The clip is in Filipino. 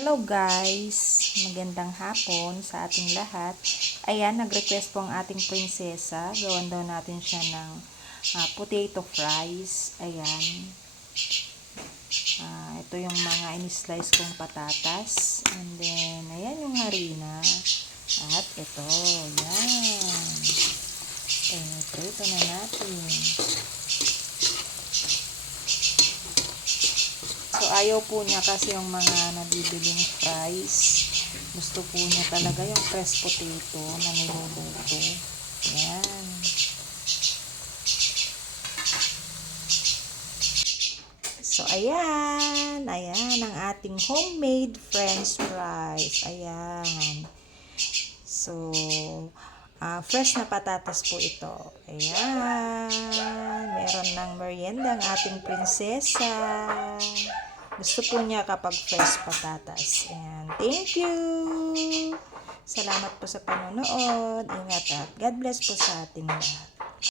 Hello guys! Magandang hapon sa ating lahat. Ayan, nag-request po ang ating prinsesa. Gawan daw natin siya ng potato fries. Ayan. Ito yung mga in-slice kong patatas. And then, ayan yung harina. At ito, yan. Prito na natin. So, ayaw po niya kasi yung mga nabibiling fries. Gusto po niya talaga yung fresh potato na niluluto. Ayan. So, ayan. Ayan ang ating homemade french fries. Ayan. So, fresh na patatas po ito. Ayan. Meron ng merienda ang ating prinsesa. Gusto po niya kapag fresh patatas. Ayan. Thank you! Salamat po sa panonood. Ingat at God bless po sa ating lahat.